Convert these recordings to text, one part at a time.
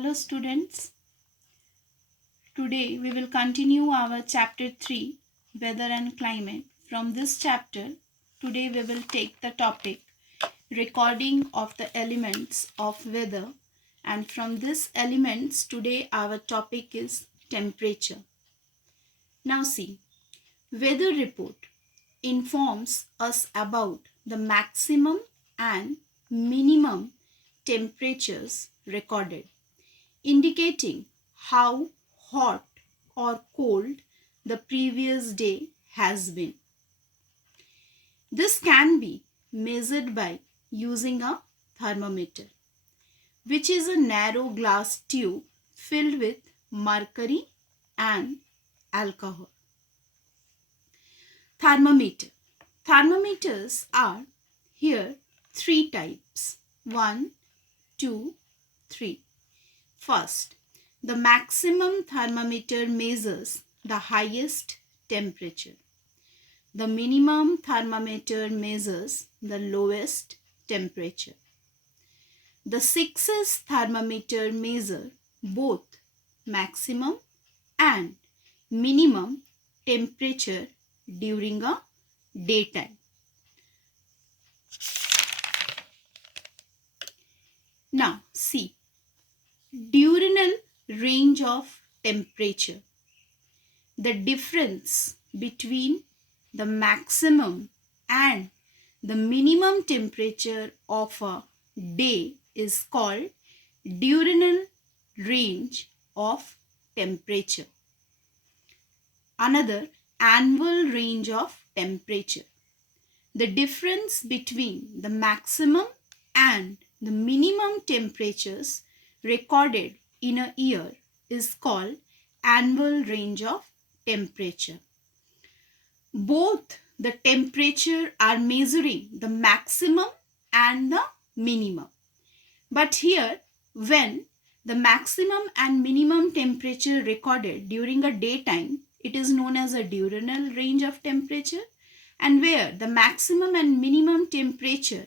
Hello students, today we will continue our chapter 3 Weather and Climate. From this chapter, today we will take the topic recording of the elements of weather, and from this elements today our topic is temperature. Now see, weather report informs us about the maximum and minimum temperatures recorded, indicating how hot or cold the previous day has been. This can be measured by using a thermometer, which is a narrow glass tube filled with mercury and alcohol. Thermometer. Thermometers are here three types. 1, 2, 3. First, the maximum thermometer measures the highest temperature. The minimum thermometer measures the lowest temperature. The sixth thermometer measures both maximum and minimum temperature during a daytime. Now see, diurnal range of temperature. The difference between the maximum and the minimum temperature of a day is called diurnal range of temperature. Another, annual range of temperature. The difference between the maximum and the minimum temperatures recorded in a year is called annual range of temperature. Both the temperature are measuring the maximum and the minimum. But here, when the maximum and minimum temperature recorded during a daytime, it is known as a diurnal range of temperature, and where the maximum and minimum temperature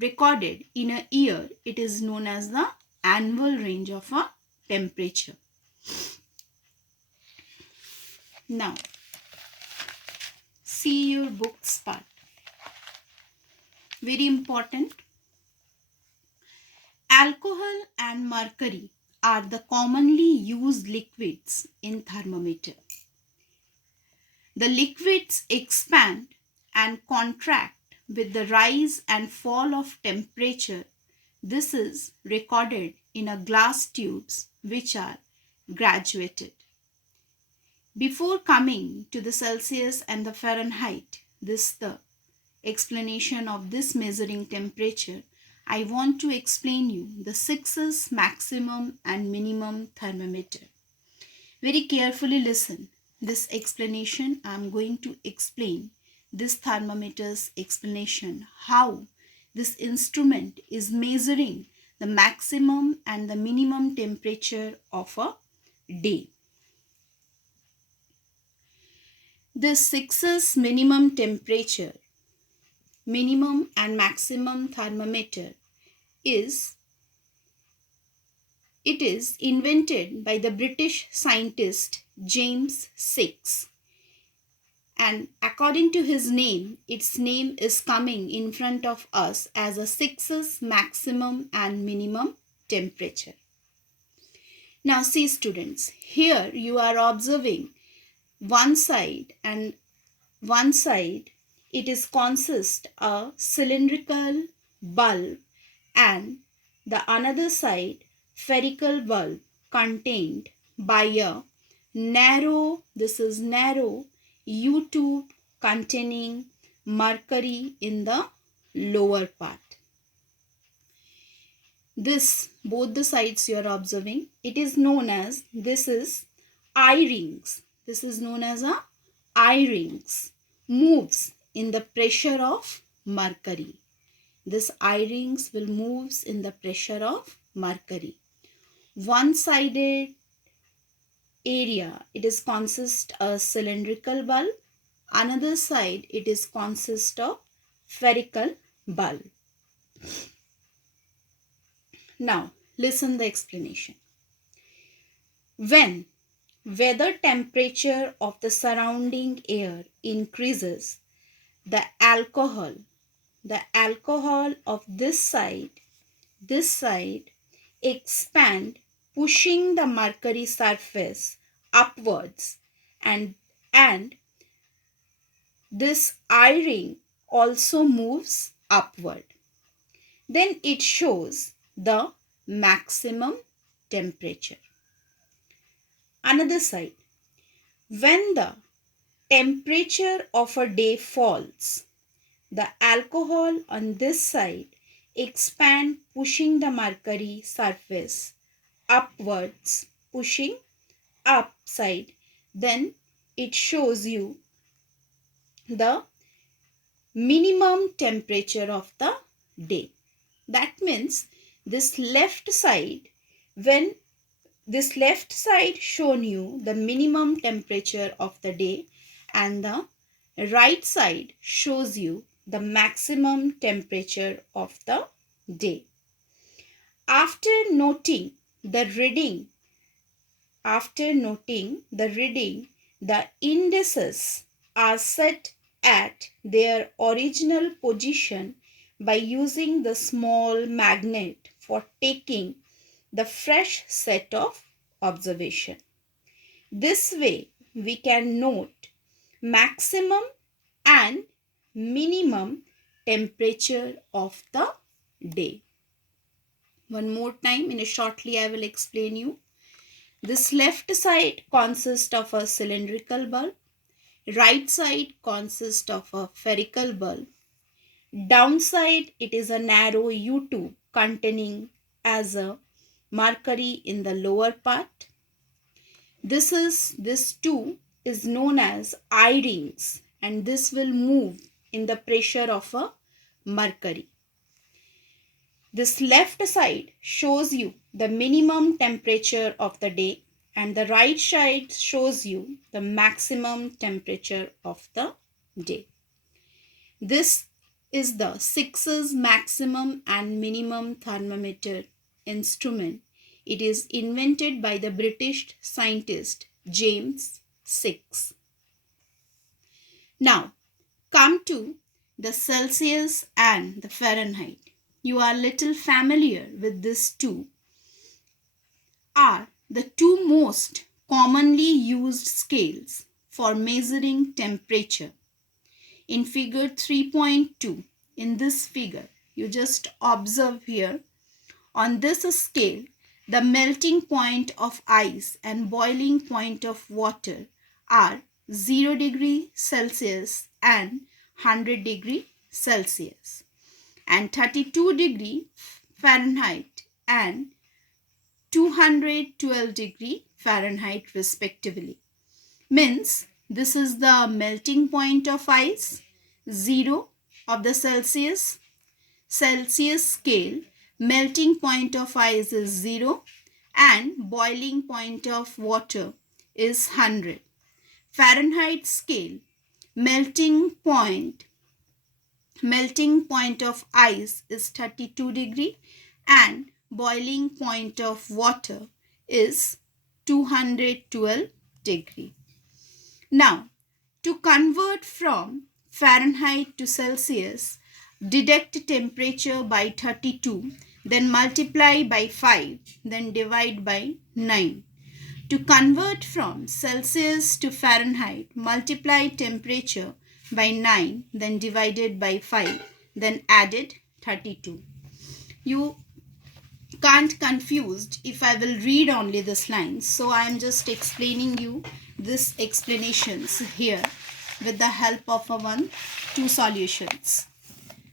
recorded in a year, it is known as the annual range of a temperature. Now, see your books part. Very important. Alcohol and mercury are the commonly used liquids in thermometer. The liquids expand and contract with the rise and fall of temperature. This is recorded in a glass tubes which are graduated. Before coming to the Celsius and the Fahrenheit, the explanation of this measuring temperature, I want to explain you the sixes maximum and minimum thermometer. Very carefully listen. This explanation I am going to explain this thermometer's explanation, how this instrument is measuring the maximum and the minimum temperature of a day. This sixes minimum temperature, minimum and maximum thermometer is invented by the British scientist James Six, and according to his name, its name is coming in front of us as a sixes maximum and minimum temperature. Now see students, here you are observing one side it is consist a cylindrical bulb, and the another side spherical bulb contained by a narrow U-tube containing mercury in the lower part. This, both the sides you are observing, it is known as, this is eye rings. This is known as a eye rings, moves in the pressure of mercury. This eye rings will moves in the pressure of mercury. One-sided area, it is consist a cylindrical bulb. Another side, it is consist of spherical bulb. Now, listen the explanation. When weather temperature of the surrounding air increases, the alcohol of this side expand, pushing the mercury surface upwards, and and this eye ring also moves upward. Then it shows the maximum temperature. Another side, when the temperature of a day falls, the alcohol on this side expand, pushing the mercury surface upwards, pushing upside. Then it shows you the minimum temperature of the day. That means this left side, when this left side shown you the minimum temperature of the day, and the right side shows you the maximum temperature of the day. After noting the reading, the indices are set at their original position by using the small magnet for taking the fresh set of observation. This way, we can note maximum and minimum temperature of the day. One more time, in a shortly I will explain you. This left side consists of a cylindrical bulb. Right side consists of a spherical bulb. Downside, it is a narrow U-tube containing as a mercury in the lower part. This tube is known as eye rings, and this will move in the pressure of a mercury. This left side shows you the minimum temperature of the day, and the right side shows you the maximum temperature of the day. This is the 6's maximum and minimum thermometer instrument. It is invented by the British scientist James 6. Now, come to the Celsius and the Fahrenheit. You are little familiar with these two. Are the two most commonly used scales for measuring temperature. In figure 3.2, in this figure, you just observe here, on this scale, the melting point of ice and boiling point of water are 0 degree Celsius and 100 degree Celsius, and 32 degree Fahrenheit and 212 degree Fahrenheit respectively. Means this is the melting point of ice, 0 of the Celsius scale, melting point of ice is 0 and boiling point of water is 100. Fahrenheit scale, melting point of ice is 32 degree and boiling point of water is 212 degree. Now, to convert from Fahrenheit to Celsius, deduct temperature by 32, then multiply by 5, then divide by 9. To convert from Celsius to Fahrenheit, multiply temperature by 9, then divided by 5, then added 32. You can't confused if I will read only this line. So I am just explaining you this explanations here with the help of two solutions.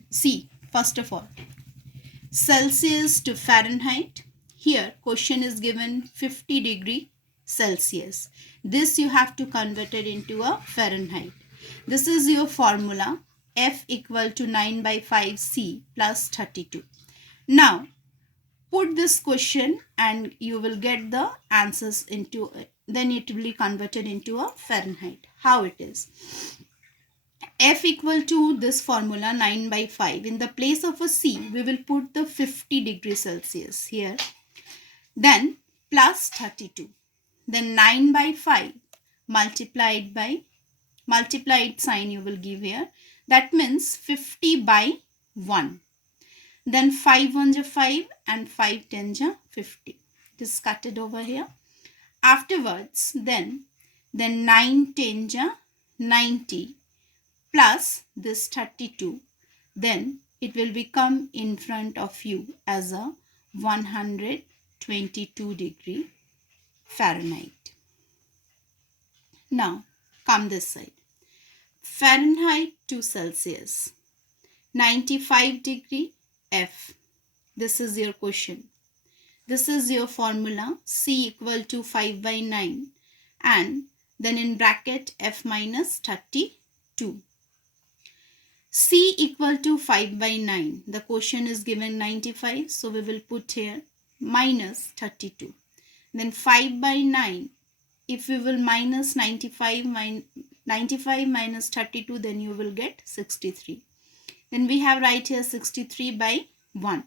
See, first of all, Celsius to Fahrenheit. Here question is given 50 degree Celsius. This you have to convert it into a Fahrenheit. This is your formula, F equal to 9 by 5 C plus 32. Now, put this question and you will get the answers into it. Then it will be converted into a Fahrenheit. How it is? F equal to this formula 9 by 5. In the place of a C, we will put the 50 degree Celsius here. Then plus 32. then 9 by 5 multiplied sign you will give here. That means 50 by 1. Then 5 ones are 5 and 5 tens are 50. It is cutted over here. Afterwards, then 9 tens are 90 plus this 32. Then it will become in front of you as a 122 degree Fahrenheit. Now come this side. Fahrenheit to Celsius. 95 degree F. This is your question. This is your formula. C equal to 5 by 9 and then in bracket F minus 32. C equal to 5 by 9. The question is given 95. So we will put here minus 32. Then 5 by 9. If we will minus 95 minus 32, then you will get 63. Then we have right here 63 by 1.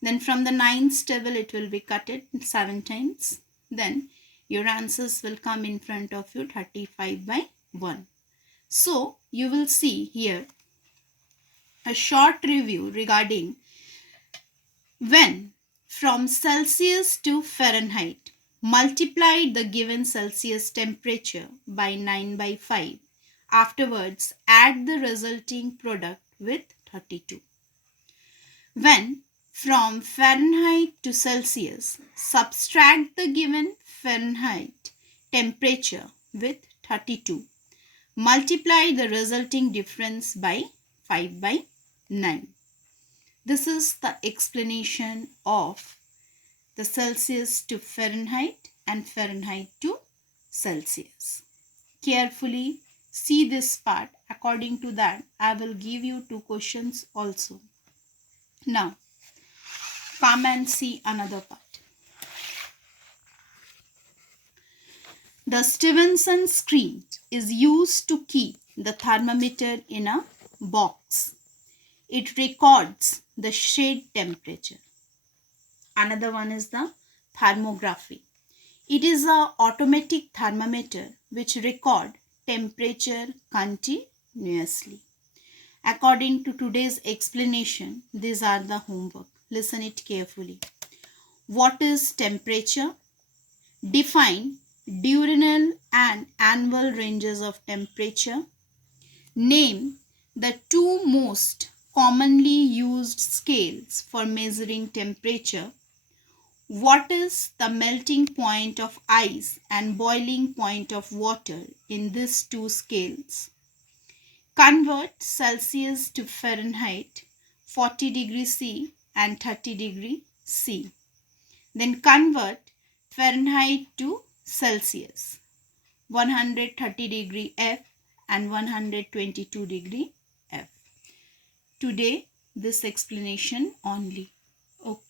Then from the 9th table it will be cutted 7 times. Then your answers will come in front of you 35 by 1. So you will see here a short review regarding when from Celsius to Fahrenheit multiply the given Celsius temperature by 9 by 5. Afterwards, add the resulting product with 32. When from Fahrenheit to Celsius, subtract the given Fahrenheit temperature with 32. Multiply the resulting difference by 5 by 9. This is the explanation of the Celsius to Fahrenheit and Fahrenheit to Celsius. Carefully see this part. According to that, I will give you 2 questions also. Now, come and see another part. The Stevenson screen is used to keep the thermometer in a box. It records the shade temperature. Another one is the thermography. It is an automatic thermometer which records temperature continuously. According to today's explanation, these are the homework. Listen it carefully. What is temperature? Define diurnal and annual ranges of temperature. Name the 2 most commonly used scales for measuring temperature. What is the melting point of ice and boiling point of water in these 2 scales? Convert Celsius to Fahrenheit, 40 degree C and 30 degree C. Then convert Fahrenheit to Celsius, 130 degree F and 122 degree F. Today, this explanation only. Okay.